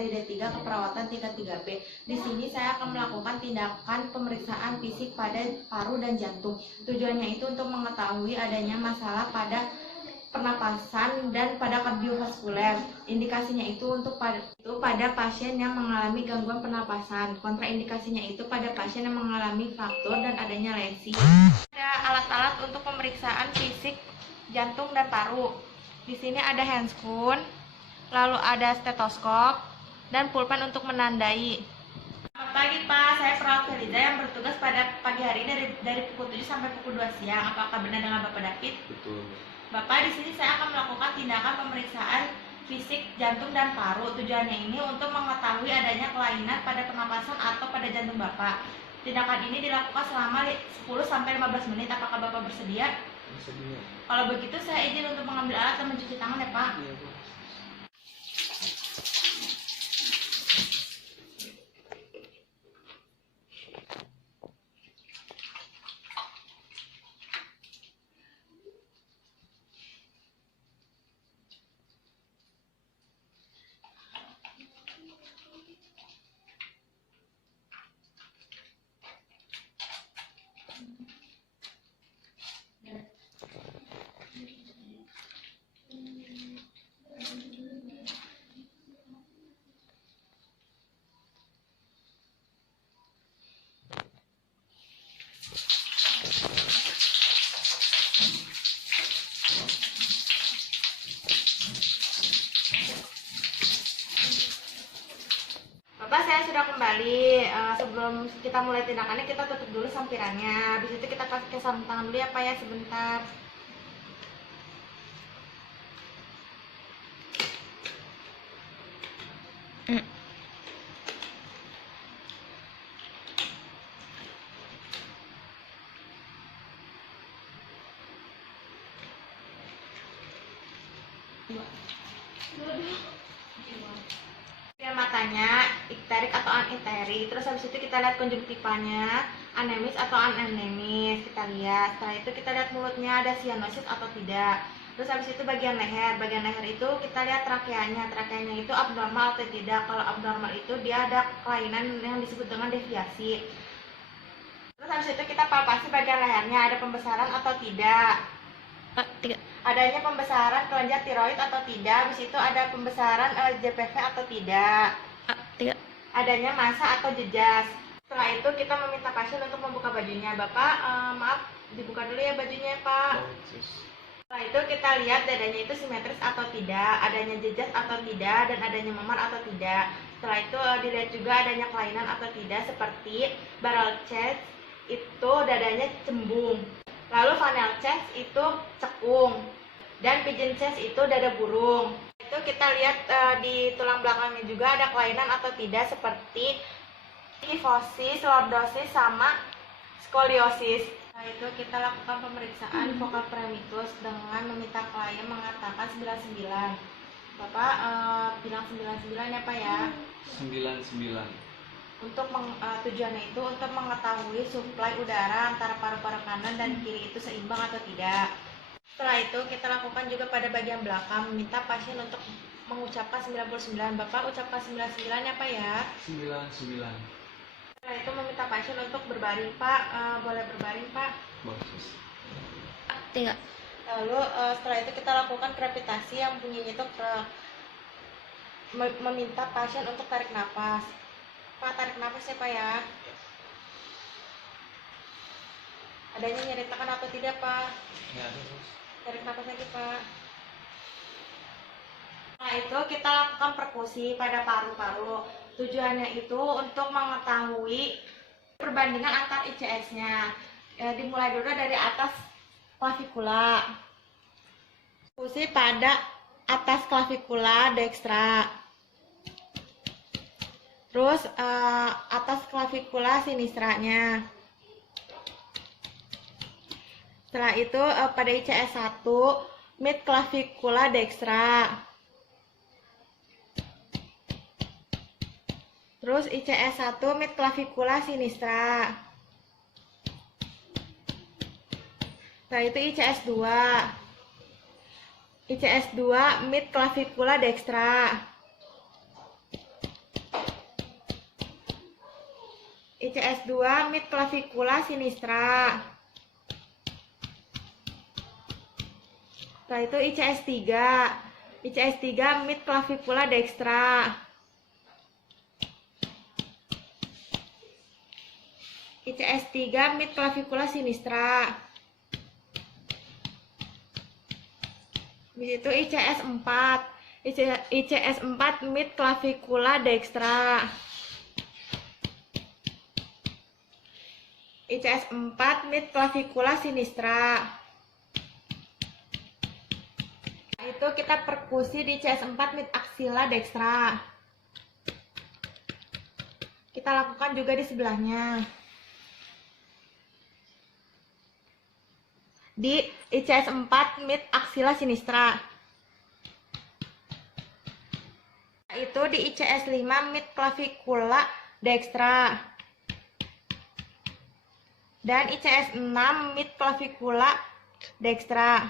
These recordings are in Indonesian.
dari D3 keperawatan tingkat 3B. Di sini saya akan melakukan tindakan pemeriksaan fisik pada paru dan jantung. Tujuannya itu untuk mengetahui adanya masalah pada pernapasan dan pada kardiovaskuler. Indikasinya itu pada pasien yang mengalami gangguan pernapasan. Kontraindikasinya itu pada pasien yang mengalami fraktur dan adanya lesi. Ada alat-alat untuk pemeriksaan fisik jantung dan paru. Di sini ada handscoon, lalu ada stetoskop dan pulpen untuk menandai. Selamat pagi Pak, saya perawat Feliza yang bertugas pada pagi hari ini dari pukul 7 sampai pukul 2 siang. Apakah benar dengan Bapak David? Betul. Bapak, di sini saya akan melakukan tindakan pemeriksaan fisik jantung dan paru. Tujuannya ini untuk mengetahui adanya kelainan pada pernapasan atau pada jantung Bapak. Tindakan ini dilakukan selama 10-15 menit. Apakah Bapak bersedia? Bersedia. Kalau begitu saya izin untuk mengambil alat dan mencuci tangan ya Pak. Iya, Bu. Bapak, saya sudah kembali. Sebelum kita mulai tindakannya, kita tutup dulu sampirannya. Habis itu kita pakai sarung tangan dulu ya Pak ya, sebentar. Matanya ikterik atau anikterik, terus habis itu kita lihat konjungtivanya, anemis atau anemis, kita lihat. Setelah itu kita lihat mulutnya ada sianosis atau tidak. Terus habis itu bagian leher itu kita lihat trakeanya itu abnormal atau tidak. Kalau abnormal itu dia ada kelainan yang disebut dengan deviasi. Terus habis itu kita palpasi bagian lehernya, ada pembesaran atau tidak. Adanya pembesaran kelenjar tiroid atau tidak. Habis itu ada pembesaran JPV atau tidak. Adanya massa atau jejas. Setelah itu kita meminta pasien untuk membuka bajunya. Bapak, maaf, dibuka dulu ya bajunya Pak. Setelah itu kita lihat dadanya itu simetris atau tidak, adanya jejas atau tidak, dan adanya memar atau tidak. Setelah itu dilihat juga adanya kelainan atau tidak, seperti barrel chest itu dadanya cembung, lalu funnel chest itu cekung, dan pigeon chest itu dada burung. Itu kita lihat di tulang belakangnya juga ada kelainan atau tidak, seperti kyphosis, lordosis, sama skoliosis. Nah, itu kita lakukan pemeriksaan vokal premitus dengan meminta klien mengatakan 99. Bapak bilang 99 ya Pak ya? 99. Untuk tujuannya itu untuk mengetahui suplai udara antara paru-paru kanan dan kiri itu seimbang atau tidak. Setelah itu kita lakukan juga pada bagian belakang, meminta pasien untuk mengucapkan 99. Bapak ucapkan 99 ya Pak ya? 99. Setelah itu meminta pasien untuk berbaring Pak. Boleh berbaring Pak? Bagus. 3. Lalu setelah itu kita lakukan krepitasi yang bunyinya itu meminta pasien untuk tarik nafas. Pak, tarik nafas ya Pak ya. Adanya nyeri tekan atau tidak Pak? Ya, terus. Tarik nafas lagi Pak. Nah, itu kita lakukan perkusi pada paru-paru. Tujuannya itu untuk mengetahui perbandingan antar ICS-nya. Dimulai dulu dari atas klavikula. Perkusi pada atas klavikula dekstra. Terus atas klavikula sinistranya. Setelah itu pada ICS 1 mid klavikula dekstra. Terus ICS 1 mid klavikula sinistra. Setelah itu ICS 2. ICS 2 mid klavikula dekstra. ICS 2 mid clavicula sinistra. Setelah itu ICS 3. ICS 3 mid clavicula dextra. ICS 3 mid clavicula sinistra. Di situ ICS 4. ICS 4 mid clavicula dextra. ICS 4 mid clavicula sinistra. Itu kita perkusi di ICS 4 mid axilla dextra. Kita lakukan juga di sebelahnya. Di ICS 4 mid axilla sinistra. Itu di ICS 5 mid clavicula dextra. Dan ICS 6 mid clavicula dextra.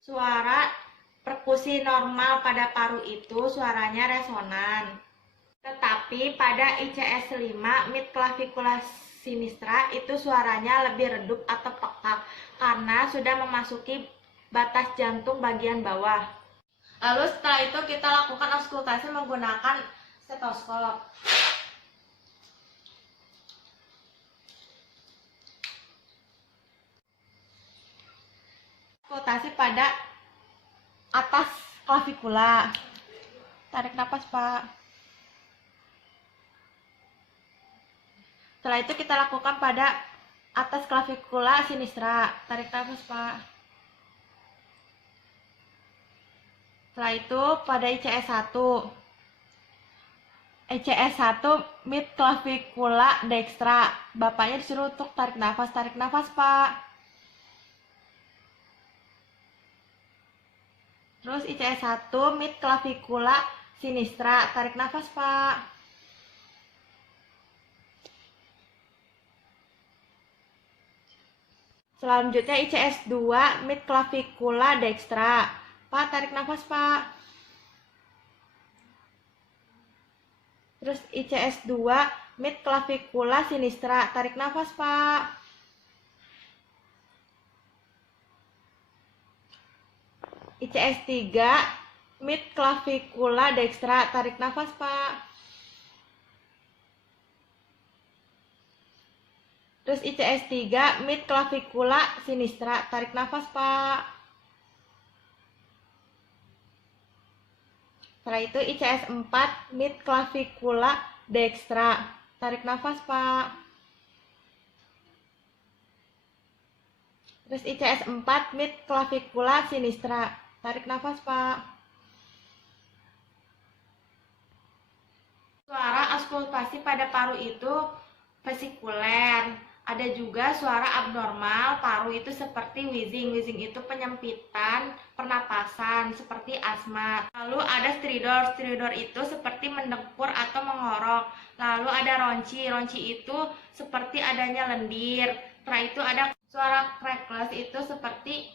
Suara perkusi normal pada paru itu suaranya resonan. Tetapi pada ICS 5 mid clavicula sinistra itu suaranya lebih redup atau pekak karena sudah memasuki batas jantung bagian bawah. Lalu setelah itu kita lakukan auskultasi menggunakan stetoskop. Auskultasi pada atas klavikula. Tarik nafas, Pak. Setelah itu kita lakukan pada atas klavikula sinistra. Tarik nafas, Pak. Setelah itu pada ICS 1. ICS 1 mid clavicula dextra. Bapaknya disuruh untuk tarik nafas, Pak. Terus ICS 1 mid clavicula sinistra. Tarik nafas, Pak. Selanjutnya ICS 2 mid clavicula dextra. Pak, tarik nafas, Pak. Terus ICS 2 mid clavicula sinistra. Tarik nafas, Pak. ICS 3 mid clavicula dextra. Tarik nafas, Pak. Terus ICS 3 mid clavicula sinistra. Tarik nafas, Pak. Setelah itu ICS 4 mid clavicula dextra. Tarik nafas, Pak. Terus ICS 4 mid clavicula sinistra. Tarik nafas, Pak. Suara auskultasi pada paru itu vesikuler. Ada juga suara abnormal paru itu seperti wheezing. Wheezing itu penyempitan pernapasan seperti asma. Lalu ada stridor. Stridor itu seperti mendengkur atau mengorok. Lalu ada ronci. Ronci itu seperti adanya lendir. Setelah itu ada suara crackless itu seperti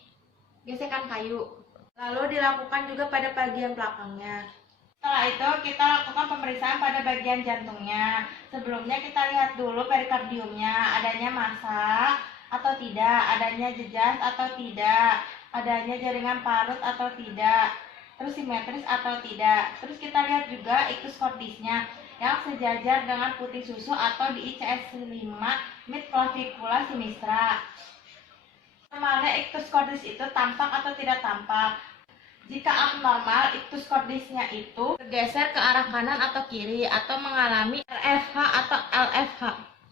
gesekan kayu. Lalu dilakukan juga pada bagian belakangnya. Setelah itu kita lakukan pemeriksaan pada bagian jantungnya. Sebelumnya kita lihat dulu perikardiumnya, adanya massa atau tidak, adanya jejas atau tidak, adanya jaringan parut atau tidak, terus simetris atau tidak. Terus kita lihat juga ictus cordisnya yang sejajar dengan putih susu atau di ICS 5 mid clavicula sinistra. Normalnya ictus cordis itu tampak atau tidak tampak. Jika abnormal, ictus cordisnya itu bergeser ke arah kanan atau kiri atau mengalami RFH atau LFH.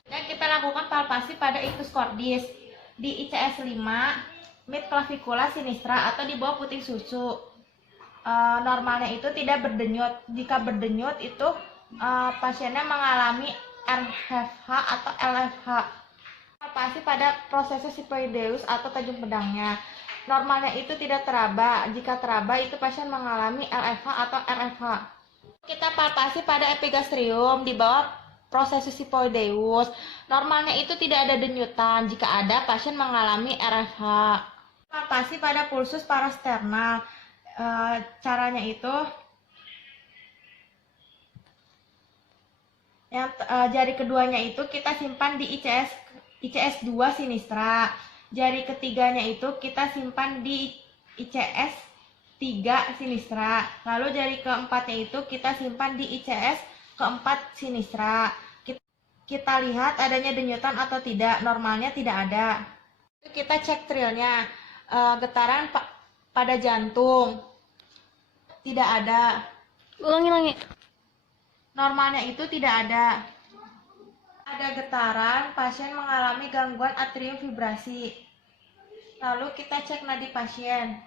Dan kita lakukan palpasi pada ictus cordis di ICS 5 mid clavicula sinistra atau di bawah putih susu. Normalnya itu tidak berdenyut. Jika berdenyut itu pasiennya mengalami RFH atau LFH. Palpasi pada prosesus sipoideus atau tajam pedangnya. Normalnya itu tidak teraba. Jika teraba itu pasien mengalami LFH atau RFH. Kita palpasi pada epigastrium di bawah prosesus sipoideus. Normalnya itu tidak ada denyutan. Jika ada, pasien mengalami RFH. Palpasi pada pulsus parasternal. Caranya itu Jari keduanya itu kita simpan di ICS 2 Sinistra. Jari ketiganya itu kita simpan di ICS 3 Sinistra. Lalu jari keempatnya itu kita simpan di ICS keempat Sinistra. Kita lihat adanya denyutan atau tidak. Normalnya tidak ada. Kita cek trilnya. Getaran pada jantung tidak ada. Ulangi. Normalnya itu tidak ada. Ada getaran, pasien mengalami gangguan atrium fibrasi. Lalu kita cek nadi pasien.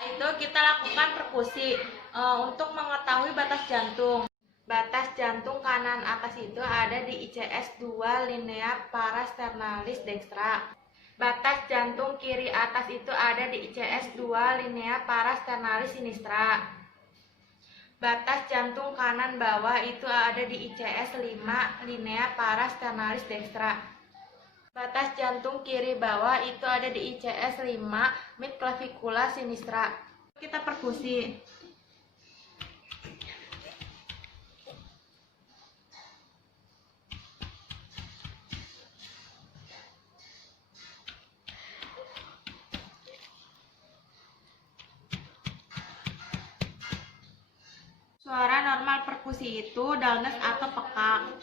Itu kita lakukan perkusi untuk mengetahui batas jantung. Batas jantung kanan atas itu ada di ICS 2 linea parasternalis dextra. Batas jantung kiri atas itu ada di ICS 2 linea parasternalis sinistra. Batas jantung kanan bawah itu ada di ICS 5 linea parasternalis dextra. Batas jantung kiri bawah itu ada di ICS 5 mid clavicula sinistra. Kita perkusi. Suara normal perkusi itu dullness atau pekak.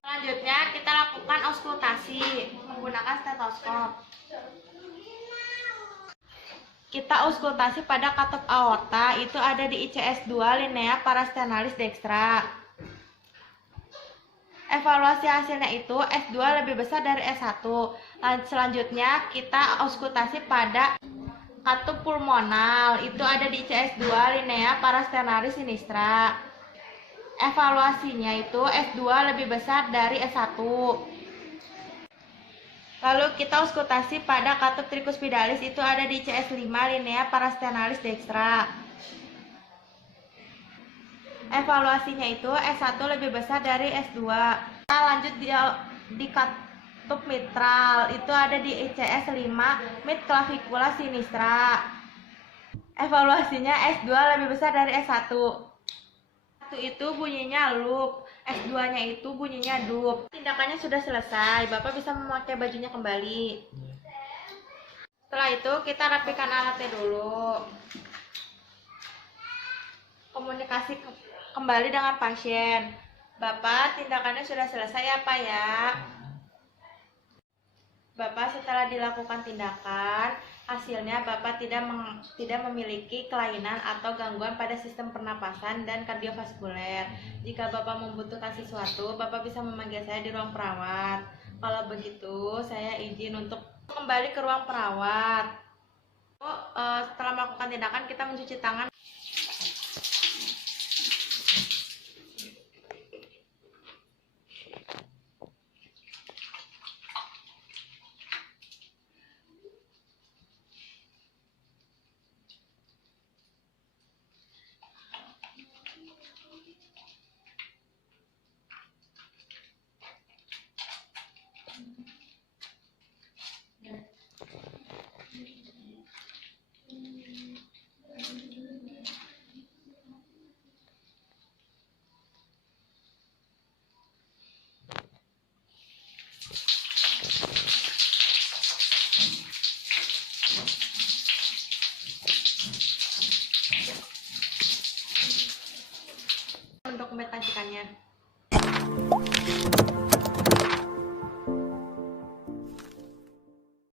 Selanjutnya kita lakukan auskultasi menggunakan stetoskop. Kita auskultasi pada katup aorta itu ada di ICS 2 linea parasternalis dextra. Evaluasi hasilnya itu S2 lebih besar dari S1. Selanjutnya kita auskultasi pada katup pulmonal itu ada di ICS 2 linea parasternalis sinistra. Evaluasinya itu S2 lebih besar dari S1. Lalu kita auskultasi pada katup tricuspidalis itu ada di ICS 5 linea parasternalis dextra. Evaluasinya itu S1 lebih besar dari S2. Kita lanjut di katup mitral itu ada di ICS 5 mid clavicula sinistra. Evaluasinya S2 lebih besar dari S1. S1 itu bunyinya loop, S2-nya itu bunyinya dup. Tindakannya sudah selesai, Bapak bisa memakai bajunya kembali. Setelah itu kita rapikan alatnya dulu. Komunikasi kembali dengan pasien. Bapak, tindakannya sudah selesai ya Pak ya. Bapak setelah dilakukan tindakan, hasilnya Bapak tidak memiliki kelainan atau gangguan pada sistem pernapasan dan kardiovaskuler. Jika Bapak membutuhkan sesuatu, Bapak bisa memanggil saya di ruang perawat. Kalau begitu, saya izin untuk kembali ke ruang perawat. Setelah melakukan tindakan, kita mencuci tangan.